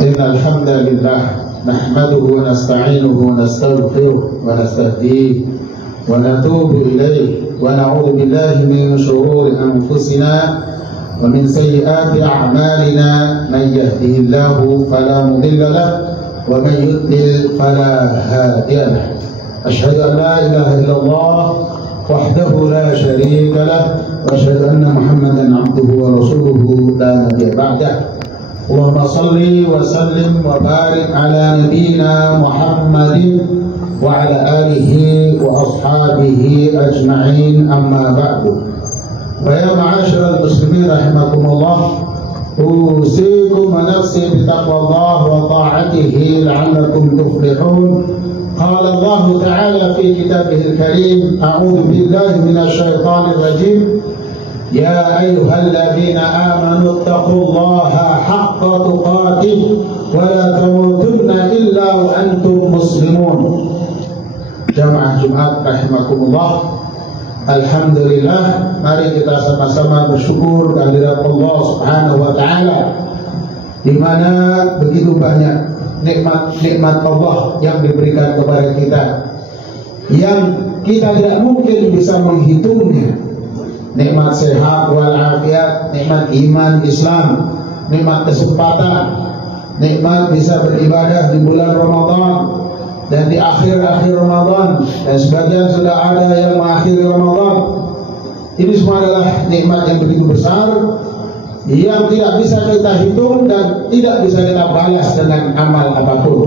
إن الحمد لله نحمده ونستعينه ونستغفره ونستهديه ونتوب إليه ونعوذ بالله من شرور أنفسنا ومن سيئات أعمالنا من يهده الله فلا مضل له ومن يضلل فلا هادي له أشهد أن لا إله إلا الله وحده لا شريك له وأشهد أن محمدا عبده ورسوله لا نبي بعده اللهم صل وسلم وبارك على نبينا محمد وعلى آله وأصحابه أجمعين أما بعد فيا معاشر المسلمين رحمكم الله أوصيكم ونفسي بتقوى الله وطاعته لعلكم تفلحون قال الله تعالى في كتابه الكريم أعوذ بالله من الشيطان الرجيم يا أيها الذين آمنوا اتقوا الله حق تقاته ولا تموتن إلا وأنتم مسلمون. Jamaah Jumat rahimakumullah. Alhamdulillah, mari kita sama-sama bersyukur kehadirat Allah Subhanahu wa taala di mana begitu banyak nikmat-nikmat Allah yang diberikan kepada kita yang kita tidak mungkin bisa menghitungnya. Nikmat sehat walafiat, nikmat iman Islam, nikmat kesempatan, nikmat bisa beribadah di bulan Ramadan dan di akhir-akhir Ramadan, dan sebagian sudah ada yang mengakhiri Ramadan. Ini semua adalah nikmat yang begitu besar yang tidak bisa kita hitung dan tidak bisa kita balas dengan amal apapun.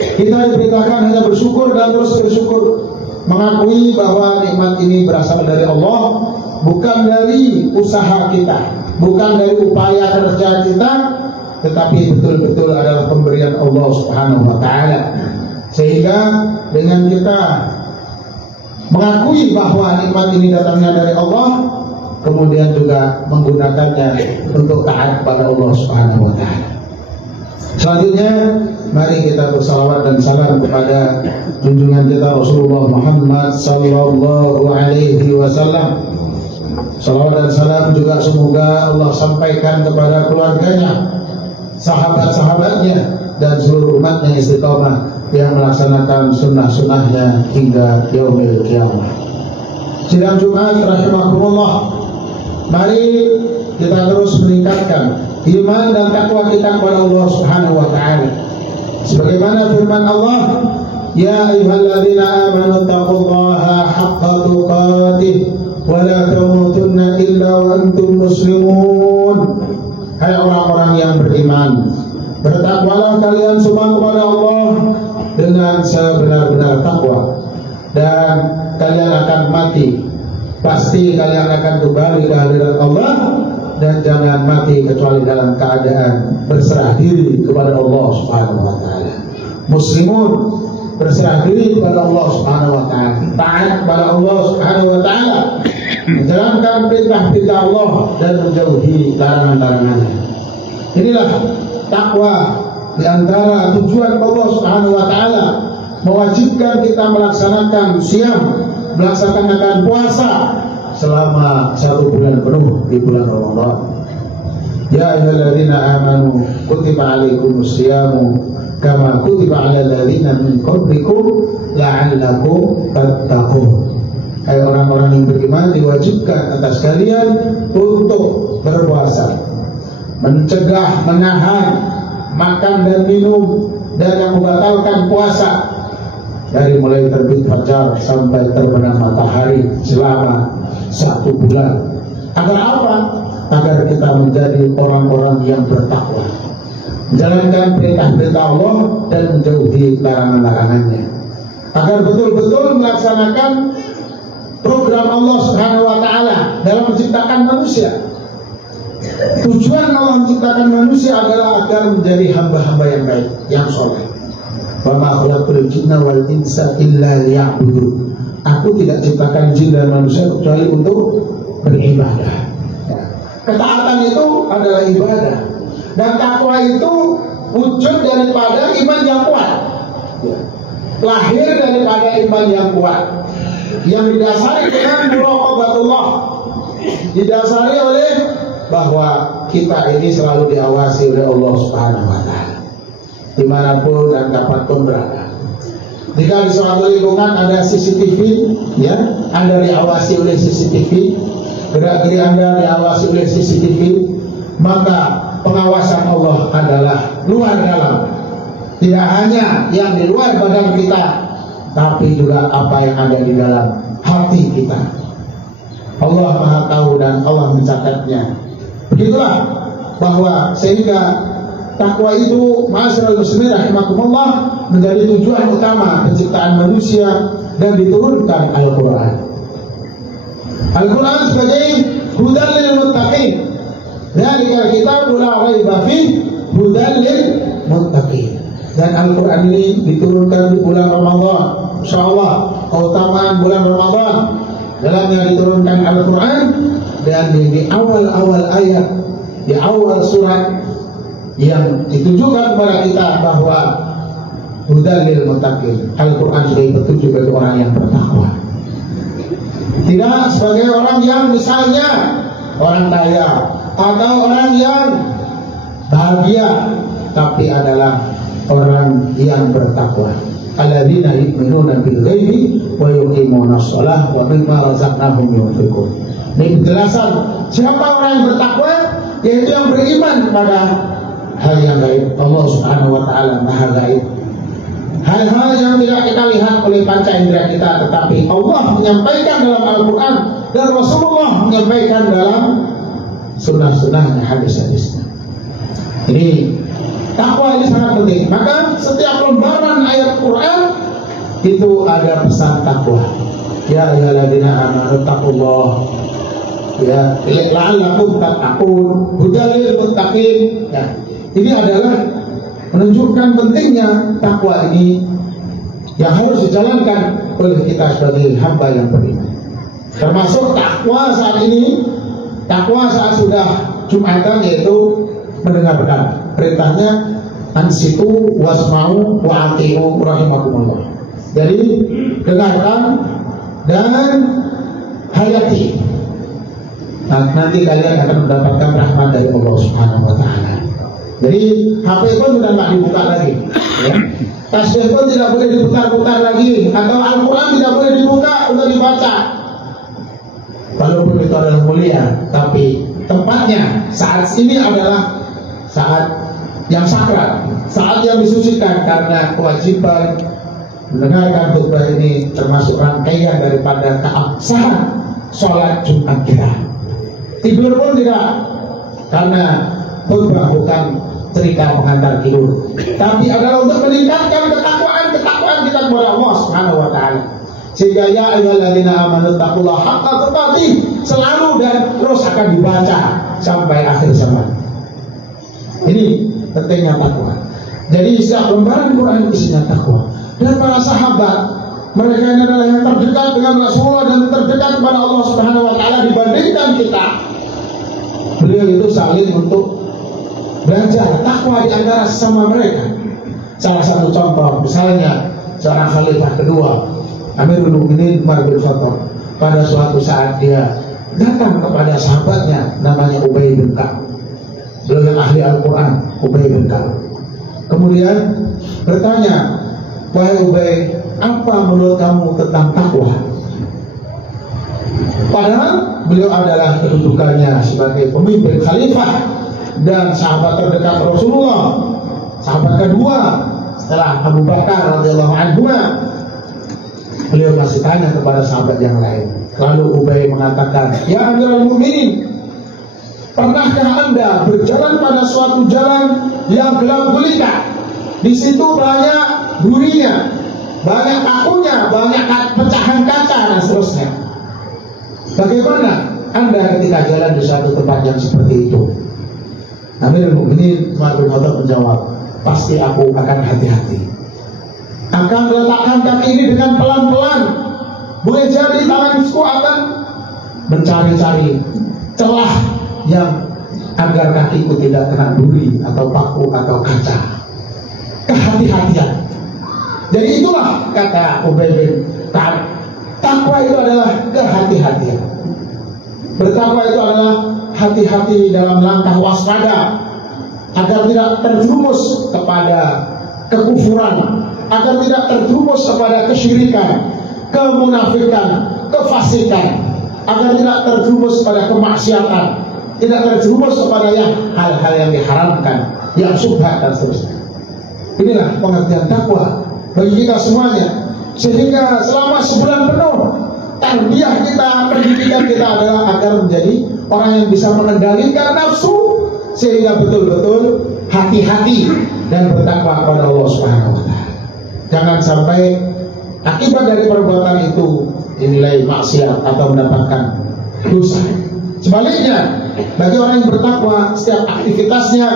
Kita diperintahkan hanya bersyukur dan terus bersyukur, mengakui bahwa nikmat ini berasal dari Allah, bukan dari usaha kita, bukan dari upaya kerja kita, tetapi betul-betul adalah pemberian Allah Subhanahu wa taala. Sehingga dengan kita mengakui bahwa nikmat ini datangnya dari Allah, kemudian juga menggunakannya untuk taat pada Allah Subhanahu wa taala. Selanjutnya, mari kita bersalawat dan salam kepada junjungan kita Rasulullah Muhammad sallallahu alaihi wasallam. Salawat dan salam juga semoga Allah sampaikan kepada keluarganya, sahabat-sahabatnya, dan seluruh umatnya istiqamah yang melaksanakan sunnah-sunnahnya hingga yaumil qiyamah. Sidang Jumat rahimakumullah, mari kita terus meningkatkan iman dan takwa kita kepada Allah Subhanahu wa taala. Sebagaimana firman Allah, ya ayyuhalladzina amanu taqullaha haqqa tuqatih wa la tamutunna illa wa antum muslimun. Hai orang-orang yang beriman, bertakwalah kalian semua kepada Allah dengan sebenar-benar takwa, dan kalian akan mati, pasti kalian akan kembali ke hadirat Allah, dan jangan mati kecuali dalam keadaan berserah diri kepada Allah Subhanahu wa taala. Muslimun, berserah diri kepada Allah Subhanahu wa taala, taat kepada Allah Subhanahu wa taala, menjalankan perintah-perintah Allah dan menjauhi larangan-larangannya. Inilah takwa. Di antara tujuan Allah Subhanahu wa taala mewajibkan kita melaksanakan siam, melaksanakan puasa selama 1 bulan penuh di bulan Ramadan. Ya ayyuhalladzina amanu kutiba alaikumus syiyamu kama kutiba alal ladzina min qablikum la'allakum tattaqun. Hai orang-orang yang beriman, diwajibkan atas kalian untuk berpuasa, mencegah, menahan makan dan minum, dan yang membatalkan puasa dari mulai terbit fajar sampai terbenam matahari selama 1 bulan. Agar apa? Agar kita menjadi orang-orang yang bertakwa, menjalankan perintah-perintah Allah dan menjauhi larangan-larangannya, agar betul-betul melaksanakan program Allah Subhanahu wa taala dalam menciptakan manusia. Tujuan Allah menciptakan manusia adalah agar menjadi hamba-hamba yang baik, yang soleh. Wa ma khalaqtul jinna wal insa illa liya'budun. Aku tidak ciptakan jin dan manusia kecuali untuk beribadah. Ya. Ketaatan itu adalah ibadah, dan takwa itu wujud daripada iman yang kuat. Ya. Lahir daripada iman yang kuat, yang didasari dengan muraqabatullah, didasari oleh bahwa kita ini selalu diawasi oleh Allah Subhanahu wa Ta'ala, dimanapun dan kapanpun berada. Jika di suatu lingkungan ada CCTV, ya, Anda diawasi oleh CCTV, gerak-gerik Anda diawasi oleh CCTV, maka pengawasan Allah adalah luar dalam. Tidak hanya yang di luar badan kita, tapi juga apa yang ada di dalam hati kita. Allah Maha tahu dan Allah mencatatnya. Begitulah bahwa sehingga takwa itu, ma'asyiral muslimin rahimakumullah, menjadi tujuan utama penciptaan manusia dan diturunkan Al-Quran. Al-Quran sebagai hudan lil muttaqin. Dzalikal kitabu la raiba fihi hudan lil muttaqin. Dan Al-Quran ini diturunkan di bulan Ramadan. Insyaallah keutamaan bulan Ramadan, dalamnya diturunkan Al-Quran, dan di awal-awal ayat, di awal surat yang ditujukan kepada kita bahwa hudan lil muttaqin. Al-Quran sebagai petunjuk bagi orang yang bertakwa. Tidak sebagai orang yang misalnya orang kaya atau orang yang bahagia, tapi adalah orang yang bertakwa. Alladzina yu'minuna bil ghaibi wa yuqimuna shalah wa mimma razaqnahum yunfiqun. Ini penjelasan siapa orang yang bertakwa, yaitu yang beriman kepada hal yang gaib. Allah Subhanahu wa Ta'ala Maha gaib. Hal-hal yang tidak kita lihat oleh panca indera kita, tetapi Allah menyampaikan dalam Al-Quran dan Rasulullah menyampaikan dalam sunnah-sunnahnya, hadis-hadisnya. Ini takwa ini sangat penting. Maka setiap lembaran ayat Quran itu ada pesan takwa. Ya ayyuhalladzina amanu taqullah, ya la'allakum tattaqun, hudan lil muttaqin. Ya, ini adalah menunjukkan pentingnya takwa ini yang harus dijalankan oleh kita sebagai hamba yang beriman. Termasuk takwa saat ini, takwa saat sudah Jumatan, yaitu mendengarkan perintahnya ansitu wasma'u wa ati'u rahimakumullah. Jadi dengarkan dan hayati. Nah, nanti kalian akan mendapatkan rahmat dari Allah Subhanahu wa Ta'ala. Jadi HP pun sudah tidak dibuka lagi, ya. Tasbih pun tidak boleh diputar-putar lagi, atau Al-Quran tidak boleh dibuka untuk dibaca. Walaupun itu adalah mulia, tapi tempatnya saat ini adalah saat yang sakral, saat yang disucikan, karena kewajiban mendengarkan khutbah ini termasuk rangkaian daripada keabsahan sholat Jumat kita. Tidur pun tidak, karena khutbah bukan cerita pengantar tidur, tapi adalah untuk meningkatkan ketakwaan kita kepada Allah Subhanahu wa Ta'ala. Sehingga ya ayyuhalladzina amanu taqullaha haqqa tuqatih selalu dan terus akan dibaca sampai akhir zaman. Ini pentingnya takwa. Jadi setiap lembaran Quran isinya takwa. Dan para sahabat, mereka ini adalah yang terdekat dengan Rasulullah dan terdekat kepada Allah Subhanahu wa Ta'ala dibandingkan kita. Beliau itu saling untuk belajar takwa di antara sesama mereka. Salah satu contoh, misalnya seorang khalifah kedua, Amirul Mukminin Umar bin Khattab, pada suatu saat dia datang kepada sahabatnya namanya Ubay bin Ka'ab. Beliau yang ahli Al-Quran, Ubay bin Ka'ab. Kemudian bertanya, wahai Ubay, apa menurut kamu tentang takwa? Padahal beliau adalah kedudukannya sebagai pemimpin khalifah dan sahabat terdekat Rasulullah, sahabat kedua setelah Abu Bakar radhiyallahu anhu. Beliau masih tanya kepada sahabat yang lain. Lalu Ubay mengatakan, ya Amirul Mukminin, pernahkah Anda berjalan pada suatu jalan yang gelap gulita? Di situ banyak durinya, banyak pakunya, banyak pecahan kaca dan seterusnya. Bagaimana Anda ketika jalan di suatu tempat yang seperti itu? Amirul Mukminin Umar bin Khattab menjawab, pasti aku akan hati-hati. Akan meletakkan kaki ini dengan pelan-pelan. Boleh jadi tanganku akan mencari-cari celah yang agar kakiku tidak kena duri atau paku atau kaca. Kehati-hatian. Jadi itulah kata Ubay bin Ka'ab, takwa itu adalah kehati-hatian. Bertakwa itu adalah hati-hati dalam langkah waspada agar tidak terjerumus kepada kekufuran, agar tidak terjerumus kepada kesyirikan, kemunafikan, kefasikan, agar tidak terjerumus pada kemaksiatan, tidak terjerumus kepada hal-hal yang diharamkan, yang syubhat dan seterusnya. Inilah pengertian takwa bagi kita semuanya. Sehingga selama sebulan penuh tarbiyah kita, pendidikan kita adalah agar menjadi orang yang bisa mengendalikan nafsu, sehingga betul-betul hati-hati dan bertakwa kepada Allah Subhanahu wa taala. Jangan sampai akibat dari perbuatan itu dinilai maksiat atau mendapatkan dosa. Sebaliknya, bagi orang yang bertakwa, setiap aktivitasnya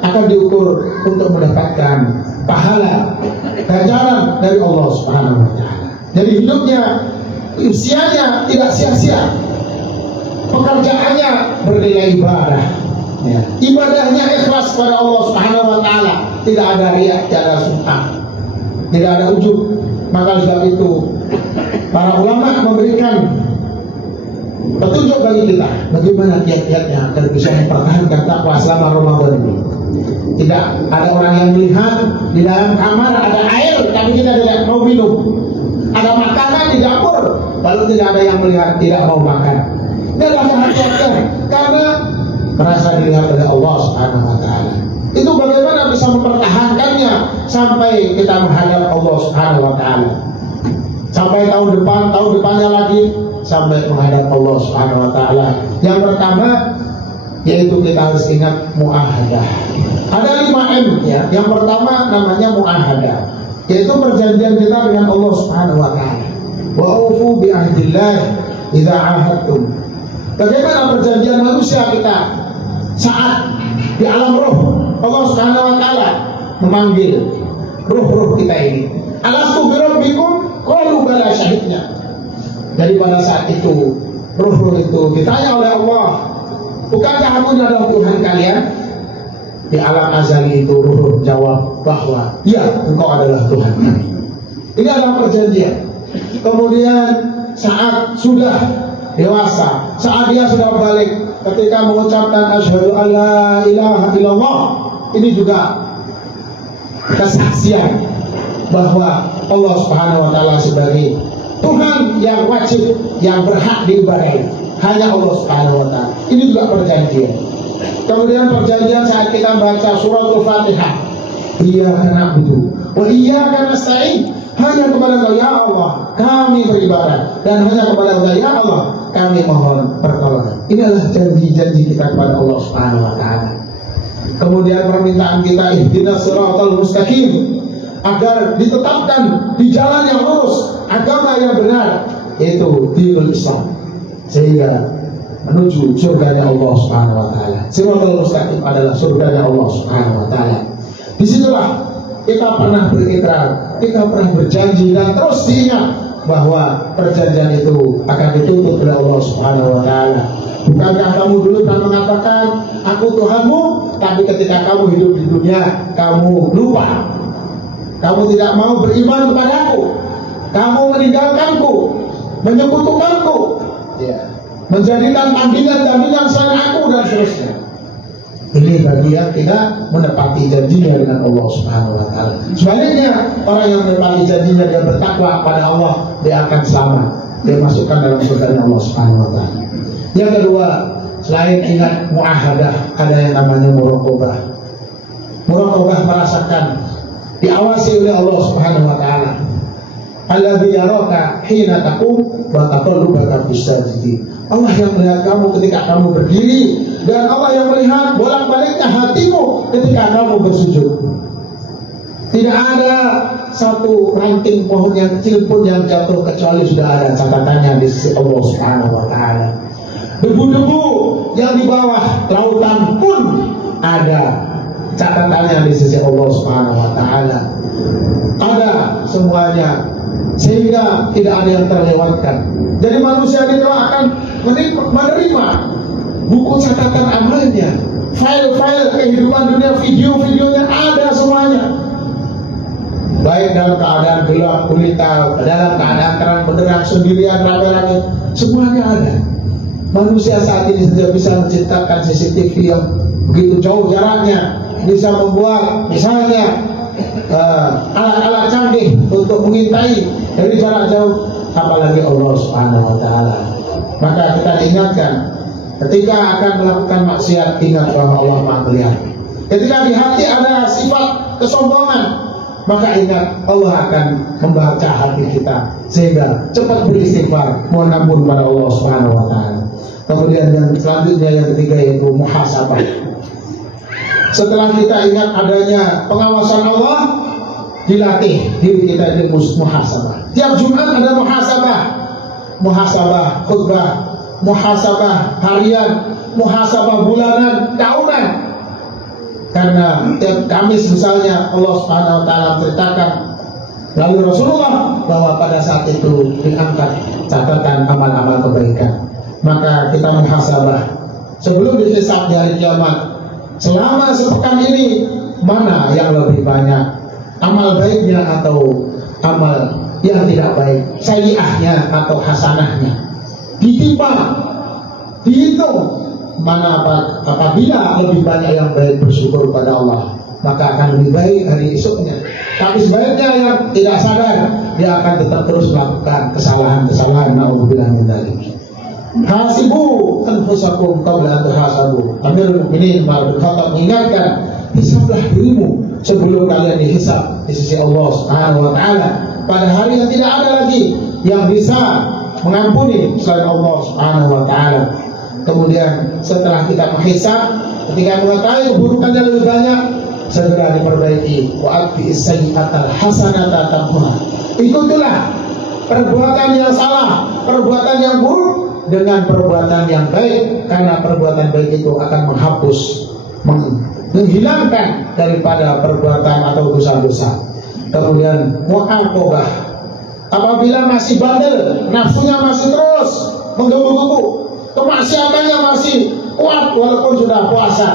akan diukur untuk mendapatkan pahala, ganjaran dari Allah Subhanahu wa taala. Jadi hidupnya, usianya tidak sia-sia, pekerjaannya bernilai ibadah, ibadahnya ikhlas pada Allah Subhanahu wa taala, tidak ada riya, tidak ada sum'ah, tidak ada ujub. Maka sebab itu para ulama memberikan petunjuk bagi kita bagaimana kiat-kiatnya agar bisa mempertahankan takwa selama Ramadan ini. Tidak ada orang yang melihat di dalam kamar ada air tapi kita tidak mau minum, ada makanan di dapur lalu tidak ada yang melihat, tidak mau makan. Ini adalah hati-hati karena merasa dilihat oleh Allah Subhanahu wa taala. Itu bagaimana bisa mempertahankannya sampai kita menghadap Allah Subhanahu wa taala. Sampai tahun depannya lagi, sampai menghadap Allah Subhanahu wa taala. Yang pertama yaitu kita harus ingat muahadah. Ada 5M ya. Yang pertama namanya muahadah, yaitu perjanjian kita dengan Allah Subhanahu wa taala. Wa aufu bi ahdillah idza ahadtum. Bagaimana perjanjian manusia kita saat di alam roh Allah Subhanahu wa taala memanggil ruh-ruh kita ini. Alastu bi rabbikum qalu bala syahidna. Jadi pada saat itu ruh-ruh itu ditanya oleh Allah, bukankah aku adalah Tuhan kalian? Di alam azali itu ruh-ruh jawab bahwa ya, engkau adalah Tuhan kami. Ini adalah perjanjian. Kemudian saat sudah dewasa, saat dia sudah balik, ketika mengucapkan asyhadu alla ilaha illallah, ini juga kesaksian bahwa Allah Subhanahu wa taala sebagai Tuhan yang wajib, yang berhak diibadahi, hanya Allah Subhanahu wa taala. Ini juga perjanjian. Kemudian perjanjian saat kita baca suratul Fatihah, iyyaka na'budu wa iyyaka nasta'in, hanya kepada Engkau ya Allah kami beribadah, dan hanya kepada Engkau ya Allah kami mohon pertolongan. Ini adalah janji-janji kita kepada Allah Subhanahu wa taala. Kemudian permintaan kita ihdinas siratal mustaqim, agar ditetapkan di jalan yang lurus, agama yang benar, yaitu dinul Islam, sehingga menuju surganya Allah Subhanahu wa taala. Siratal mustaqim adalah surganya Allah Subhanahu wa taala. Disitulah kita pernah berikrar, kita pernah berjanji, dan terus diingat bahwa perjanjian itu akan dituntut oleh Allah Subhanahu wa taala. Bukankah kamu dulu pernah mengatakan aku Tuhanmu, tapi ketika kamu hidup di dunia kamu lupa, kamu tidak mau beriman kepadaku, kamu meninggalkanku, menyekutukanku, menjadikan tandingan-tandingan selain aku, dan seterusnya. Ini bagian kita menepati janjinya dengan Allah Subhanahu wa taala. Sebaliknya, orang yang menepati janjinya, dia bertakwa kepada Allah, dia akan selamat, dia masukkan dalam surga Allah Subhanahu wa taala. Yang kedua, selain ingat muahadah, ada yang namanya muraqabah. Muraqabah merasakan diawasi oleh Allah Subhanahu wa taala. Alladzi yaraka hina taqum wa taqallubaka fis sajidin. Allah yang melihat kamu ketika kamu berdiri, dan Allah yang melihat bolak-baliknya hatimu ketika kamu bersujud. Tidak ada satu ranting pohon yang kecil pun yang jatuh kecuali sudah ada catatannya di sisi Allah Subhanahu wa taala. Debu-debu yang di bawah lautan pun ada catatannya di sisi Allah Subhanahu wa taala. Ada semuanya, sehingga tidak ada yang terlewatkan. Jadi manusia itu akan menerima buku catatan amalnya, file-file kehidupan dunia, video-videonya ada semuanya. Baik dalam keadaan gelap gulita, dalam keadaan terang benderang, sendirian, rame-rame, semuanya ada. Manusia saat ini sudah bisa menciptakan CCTV yang begitu jauh jaraknya, bisa membuat misalnya alat-alat canggih untuk mengintai dari jarak jauh, apalagi Allah Subhanahu wa Ta'ala. Maka kita diingatkan, ketika akan melakukan maksiat, ingat bahwa Allah Maha melihat. Ketika di hati ada sifat kesombongan, maka ingat Allah akan membaca hati kita, sehingga cepat beristighfar, mohon ampun kepada Allah Subhanahu wa Ta'ala. Kemudian yang selanjutnya, yang ketiga, yaitu muhasabah. Setelah kita ingat adanya pengawasan Allah, dilatih diri kita ini muhasabah. Tiap Jumat ada muhasabah, muhasabah khutbah, muhasabah harian, muhasabah bulanan, tahunan. Karena tiap Kamis misalnya Allah Subhanahu wa Ta'ala menceritakan lalu Rasulullah bahwa pada saat itu diangkat catatan amal-amal kebaikan. Maka kita muhasabah sebelum dihisab di hari kiamat. Selama sepekan ini mana yang lebih banyak amal baiknya atau amal yang tidak baik, sayyi'ahnya atau hasanahnya, ditimbang, dihitung. Mana apabila lebih banyak yang baik, bersyukur pada Allah, maka akan lebih baik hari esoknya. Tapi sebaliknya yang tidak sadar, dia akan tetap terus melakukan kesalahan-kesalahan. Na'udzubillah min dzalik. Hasibu anfusakum qabla an tuhasabu. Amirul Mukminin Umar bin Khattab mengingatkan, hisablah dirimu sebelum kalian dihisab di sisi Allah Subhanahu wa Ta'ala pada hari yang tidak ada lagi yang bisa mengampuni selain Allah Subhanahu wa Ta'ala. Kemudian setelah kita menghisab, ketika mengetahui keburukannya lebih banyak, segera diperbaiki. Wa atbi'is sayyi'atal hasanata tamhuha. Ikutilah perbuatan yang salah, perbuatan yang buruk dengan perbuatan yang baik, karena perbuatan baik itu akan menghapus, menghilangkan daripada perbuatan atau dosa-dosa. Kemudian mu'aqabah, apabila masih bandel, nafsunya masih terus menggebu-gebu, kemaksiatannya masih kuat walaupun sudah puasa,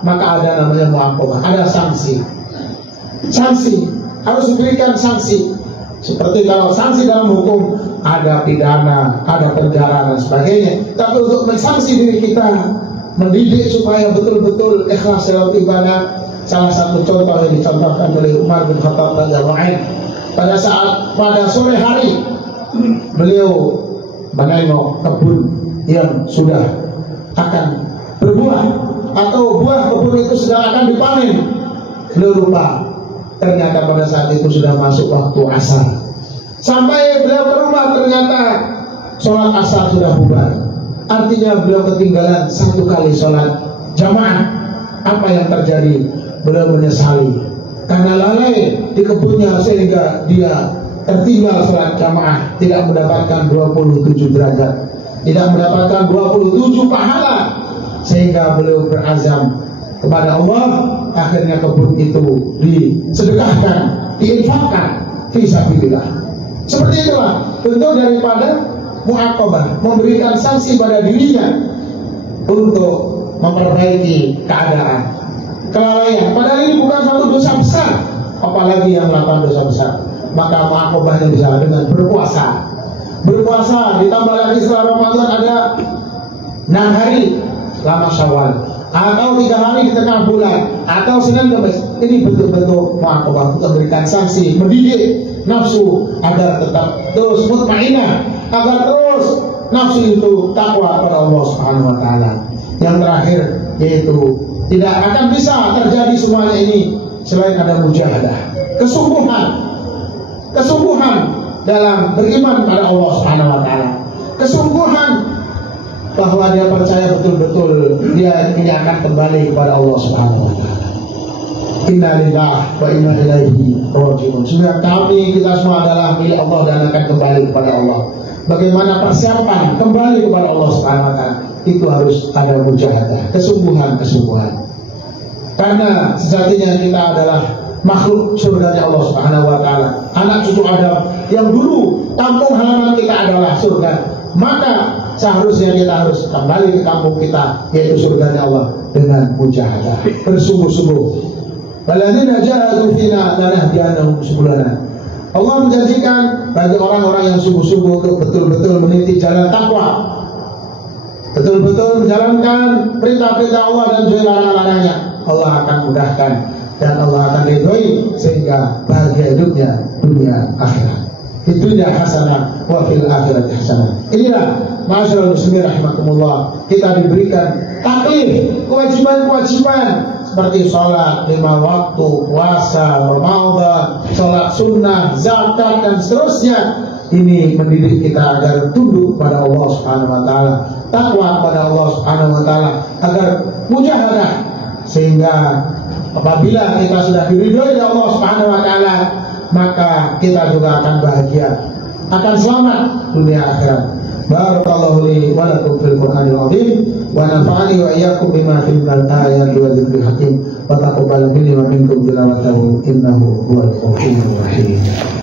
maka ada namanya mu'aqabah, ada sanksi. Sanksi harus diberikan sanksi. Seperti kalau sanksi dalam hukum ada pidana, ada penjara dan sebagainya. Tapi untuk mensanksi diri kita, mendidik supaya betul-betul ikhlas dalam ibadah, salah satu contoh yang dicontohkan oleh Umar bin Khattab radhiyallahu anhu. Pada sore hari beliau menengok kebun yang sudah akan berbuah atau buah kebun itu sudah akan dipanen. Beliau lupa, ternyata pada saat itu sudah masuk waktu asar. Sampai beliau ke rumah, ternyata sholat asar sudah bubar. Artinya beliau ketinggalan satu kali sholat jamaah. Apa yang terjadi? Beliau menyesali karena lalai di kebunnya, sehingga dia tertinggal sholat jamaah, tidak mendapatkan 27 derajat, tidak mendapatkan 27 pahala, sehingga beliau berazam kepada Allah. Akhirnya kebun itu disedekahkan, diinfakkan fi sabilillah. Seperti itulah bentuk daripada mu'aqabah, memberikan sanksi pada dirinya untuk memperbaiki keadaan. Kelalaian, padahal ini bukan suatu dosa besar, apalagi yang melakukan dosa besar. Maka mu'aqabahnya bisa dengan berpuasa. Berpuasa ditambah lagi setelah Ramadan ada 6 hari lama Syawal, atau 3 hari di tengah bulan, atau Senin Kamis. Ini bentuk-bentuk mu'aqabah untuk memberikan sanksi, mendidik nafsu agar tetap terus mutmainah, agar terus nafsu itu takwa kepada Allah Subhanahu wa Ta'ala. Yang terakhir yaitu tidak akan bisa terjadi semuanya ini selain ada mujahadah, kesungguhan dalam beriman pada Allah Subhanahu wa Ta'ala, kesungguhan bahwa dia percaya betul-betul dia ini akan kembali kepada Allah Subhanahu wa Ta'ala. Inna lillahi wa inna ilaihi raji'un. Sehingga kami, kita semua adalah milik Allah dan akan kembali kepada Allah. Bagaimana persiapan kembali kepada Allah Subhanahu wa Ta'ala? Itu harus ada mujahadah, kesungguhan. Karena sejatinya kita adalah makhluk surganya Allah Subhanahu wa Ta'ala, anak cucu Adam yang dulu kampung halaman kita adalah surga. Maka seharusnya kita harus kembali ke kampung kita, yaitu surganya Allah, dengan mujahadah, bersungguh-sungguh. Walladzina jahadu fina lanahdiyannahum subulana. Allah menjanjikan bagi orang-orang yang sungguh-sungguh untuk betul-betul meniti jalan takwa, betul-betul menjalankan perintah-perintah Allah dan jauhi larangan-larangannya, Allah akan mudahkan dan Allah akan ridhoi sehingga bahagia hidupnya dunia akhirat. Itunya hasanah wa fil akhirat hasanah. Inilah masyaallah muslimin rahimakumullah, kita diberikan taklif, kewajiban-kewajiban seperti sholat 5 waktu, puasa, Ramadan, sholat sunnah, zakat dan seterusnya. Ini mendidik kita agar tunduk pada Allah Subhanahu wa taala, takwa pada Allah Subhanahu wa taala, agar mujahadah, sehingga apabila kita sudah diridhoi oleh Allah Subhanahu wa taala, maka kita juga akan bahagia, akan selamat dunia akhirat. Barakallahu li wa lakum fil Qur'anil azim wa nafa'ani wa iyyakum bima fihi minal ayati wa dzikril hakim wa taqabbal minni wa minkum tilawatahu innahu huwal ghafurur rahim.